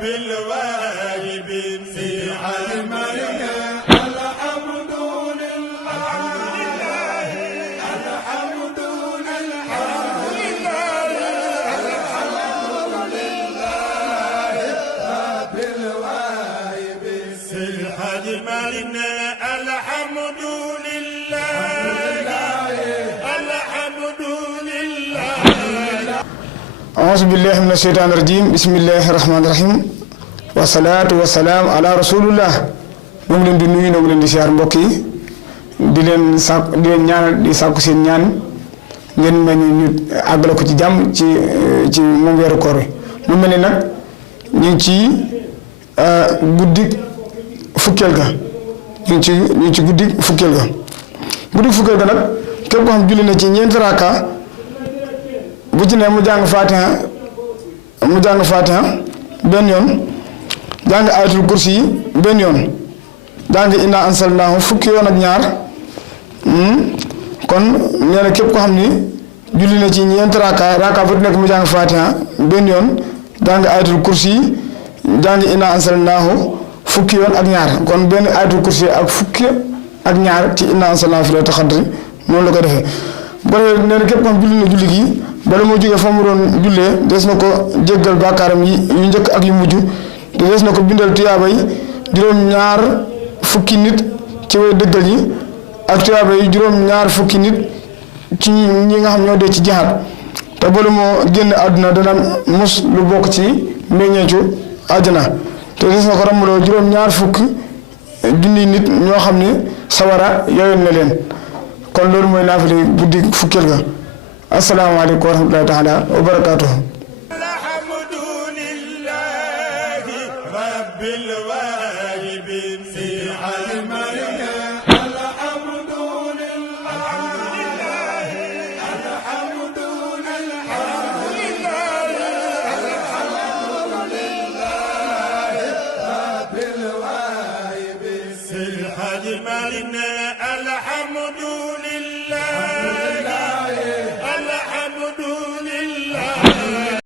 بالواجب في علمك الحمد لله الحمد لله الحمد لله بالواجب في الحجم الحمد لله الحمد لله. أعوذ بالله من الشيطان الرجيم بسم الله الرحمن الرحيم wasalaatu wasalaam ala rasulullah ñoo ngi leen di nuyu ñoo ngi leen di siyaar mbokk yi di leen ñaanal di sàkku seen ñaan ngeen mel ni ñu àggale ko ci jàmm ci moom weeru koor wi mu mel ni nag ñu ngi ci guddi fukkeel ga ñu ngi ci guddi fukkeel ga nag képp ko xam julli na ci ñeenti raaka bu ci ne mu jàng fatiha benn yoon jàng ayatul kursi yi benn yoon jàng inna ansalnaahu fukki yoon ak ñaar kon nee na képp ko xam ni julli na ci ñeenti raaka bu nekk mu jàng fatiha benn yoon jàng ayatul kursi yi jàng inna ansalnaahu fukki yoon ak ñaar kon benn ayatul kursi ak fukki ak ñaar ci inna ansalnaahu fi laylatul qadri noonu la ko defee bu nee na képp ko xam julli na julli gi bala moo jógee fa mu doon jullee des na ko jéggal bàkkaaram yi yu njëkk ak yu mujj te des na ko bindal tuyaaba yi juróom-ñaar fukki nit ci way dëggal yi ak tuyaaba yi juróom-ñaar fukki nit ci ñi nga xam ñoo dee ci jihaad te bala moo génn àdduna dana mos lu bokk ci meññeecu àjjana te des na ko rambaloo juróom-ñaar fukki junni nit ñoo xam ne sawara yooyoon na leen kon loolu mooy naafile guddi fukkeel ga asalaamaaleykum wa rahmatulahi taala wa barakaatuhu. الحمد لله رب الواجبين في علمك الحمد لله الحمد لله الحمد لله رب الواجبين في الحجم الحمد لله